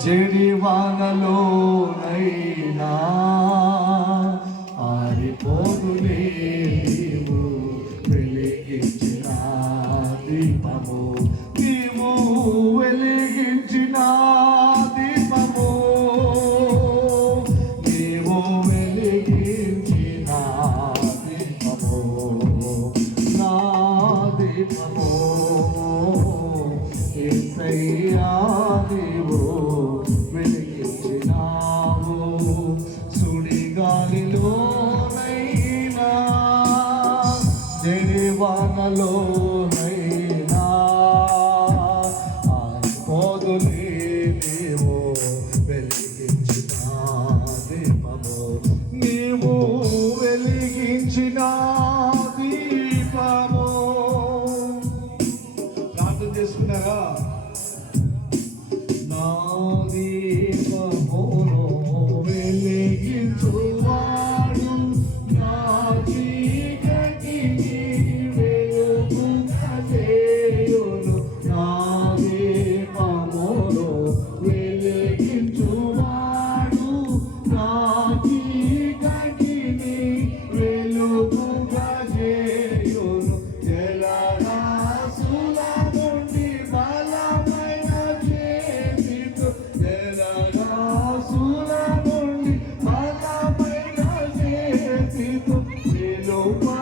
జడి వానలోనైనా ఆరిపోదులే నీవు వెలిగించిన దీపము నీవు వెలిగి జడివానలోనైనా roupa.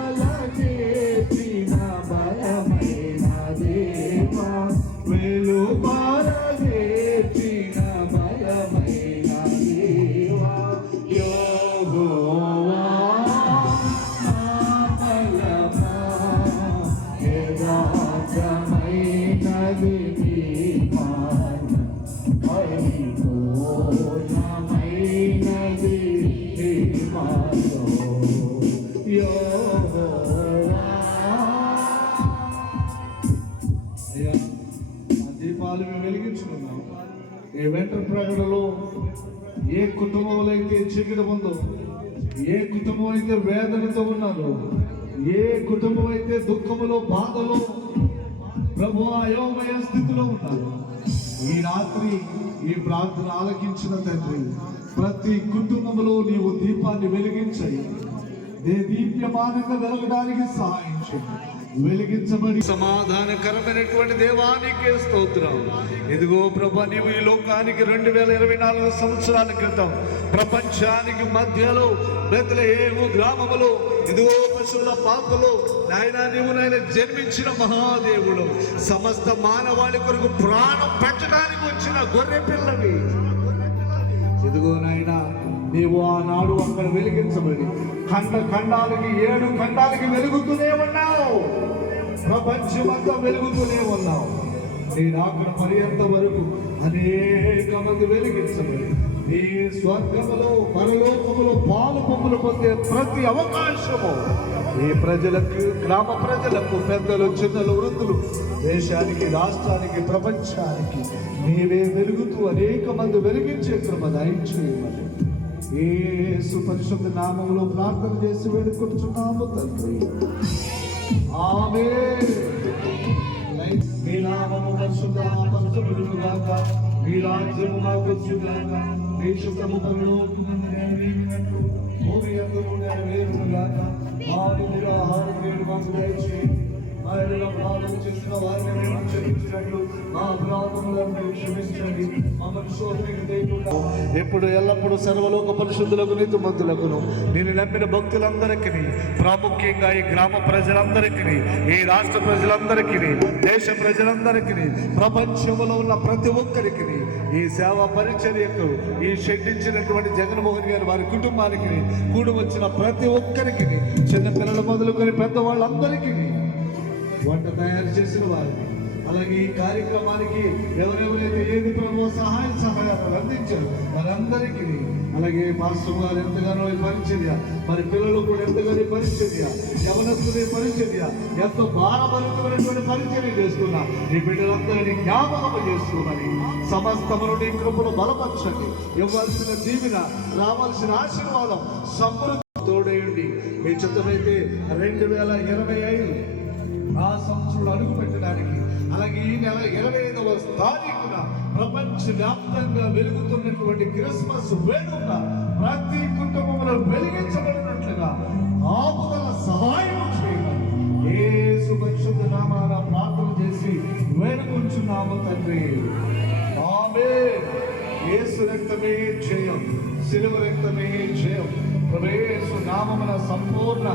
ఆ మేము వెలిగించుకున్నాం. ఏ వెంట ప్రకటనలో ఏ కుటుంబంలో అయితే చీకటి ఉందో ఏ కుటుంబం అయితే వేదనతో ఉన్నారో ఏ కుటుంబం అయితే దుఃఖములో బాధలో ప్రభు అయోమయ స్థితిలో ఉన్నారు ఈ రాత్రి ఈ ప్రార్థన ఆలకించిన తండ్రి ప్రతి కుటుంబంలో నీవు దీపాన్ని వెలిగించాయి దే దీప్యమానంగా వెలగడానికి సహాయం చేయండి. వెలిగించబడి సమాధానకరమైనటువంటి దేవానికి స్తోత్రం. ఇదిగో ప్రభా నీవు ఈ లోకానికి రెండు వేల ఇరవై నాలుగు సంవత్సరాల క్రితం ప్రపంచానికి మధ్యలో బెత్లహేము గ్రామములో ఇదిగో పశువుల పాపలో నాయన నీవు నాయన జన్మించిన మహాదేవుడు. సమస్త మానవాళి కొరకు ప్రాణం పెట్టడానికి వచ్చిన గొర్రె పిల్లవి ఇదిగో నాయనా నీవు ఆనాడు అక్కడ వెలిగించబడి ఖండ ఖండాలకి ఏడు ఖండాలకి వెలుగుతూనే ఉన్నావు. ప్రపంచమంతా వెలుగుతూనే ఉన్నావు. నేను అక్కడ పర్యంత వరకు అనేక మంది వెలిగించబడి నీ స్వర్గములో పరలోకములో పాలు పొమ్ములు పొందే ప్రతి అవకాశము ఈ ప్రజలకు గ్రామ ప్రజలకు పెద్దలు చిన్నలు వృద్ధులు దేశానికి రాష్ట్రానికి ప్రపంచానికి నీవే వెలుగుతూ అనేక మంది వెలిగించే కృప దయచేయమని యేసు పరిశుద్ధ నామంలో ప్రార్థన చేసి వేడుకుంటున్నాము తండ్రి. ఆమె మీ నామము పరిశుద్ధ పరచబడుగాక మీ రాజ్యము మాకు వచ్చుగాక మీ శుభ్రము పరలోకమందు నెరవేరినట్లు భూమి యందు నెరవేరుగాక మా నిద్ర ఆహారం నేడు మాకు దయచేయండి. ఆయన ప్రార్థన చేసిన వారిని మా అపరాధములను క్షమించండి. మమ్మల్ని శోధనకు ఎప్పుడు ఎల్లప్పుడూ సర్వలోక పరిశుద్ధులకు నీతిమంతులకును. నేను నమ్మిన భక్తులందరికీ ప్రాముఖ్యంగా ఈ గ్రామ ప్రజలందరికీ ఈ రాష్ట్ర ప్రజలందరికీ దేశ ప్రజలందరికీ ప్రపంచంలో ఉన్న ప్రతి ఒక్కరికి ఈ సేవా పరిచర్యకు ఈ షెడ్డించినటువంటి జగన్మోహన్ గారి వారి కుటుంబానికి కూడి వచ్చిన ప్రతి ఒక్కరికి చిన్న పిల్లలు మొదలుకొని పెద్దవాళ్ళందరికీ వంట తయారు చేసిన వారికి అలాగే ఈ కార్యక్రమానికి ఎవరెవరైతే ఏది ప్రభు సహాయ సహాయాలు అందించారు వారందరికీ అలాగే మాస్టర్ గారు ఎంతగానో ఈ పరిచర్య మరి పిల్లలు కూడా ఎంతగానో పరిచర్య యవనస్తుని పరిచర్య ఎంతో భారభరితమైనటువంటి పరిచర్య చేస్తున్నా ఈ బిడ్డలందరినీ జ్ఞాపకం చేసుకోమని సమస్తమును నీ కృపను బలపరచండి. ఇవ్వాల్సిన దీవెన రావాల్సిన ఆశీర్వాదం సమృద్ధి తోడేయండి మీ చిత్తమైతే రెండు వేల ఇరవై ఐదు ఆ సంవత్సరం అడుగు పెట్టడానికి అలాగే ఈ నెల ఇరవై ఐదవ తారీఖున ప్రపంచ వ్యాప్తంగా వెలుగుతున్నటువంటి క్రిస్మస్ వేడుక ప్రతి కుటుంబంలో వెలిగించబడినట్లుగా ఆపుదల సహాయం చేయమని యేసు పరిశుద్ధ నామాన ప్రార్థన చేసి వేడుకుంటున్నాము తండ్రి. ఆమె యేసు రక్తమే జయం శిలువ రక్తమే జయం. ప్రవేశ నామమున సంపూర్ణ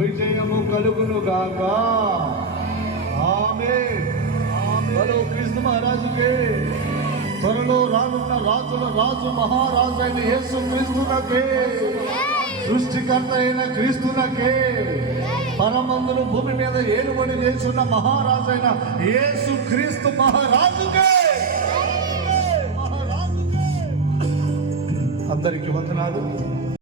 విజయము కలుగును గాక ఆమె హలో కృష్ణ మహారాజుకే త్వరలో రానున్న రాజుల రాజు మహారాజు అయిన యేసు క్రీస్తునకే సృష్టికర్త అయిన క్రీస్తునకే పరమందులు భూమి మీద ఏలుబడి చేస్తున్న మహారాజు అయిన యేసు క్రీస్తు మహారాజుకే అందరికీ అందరికి వందనాలు.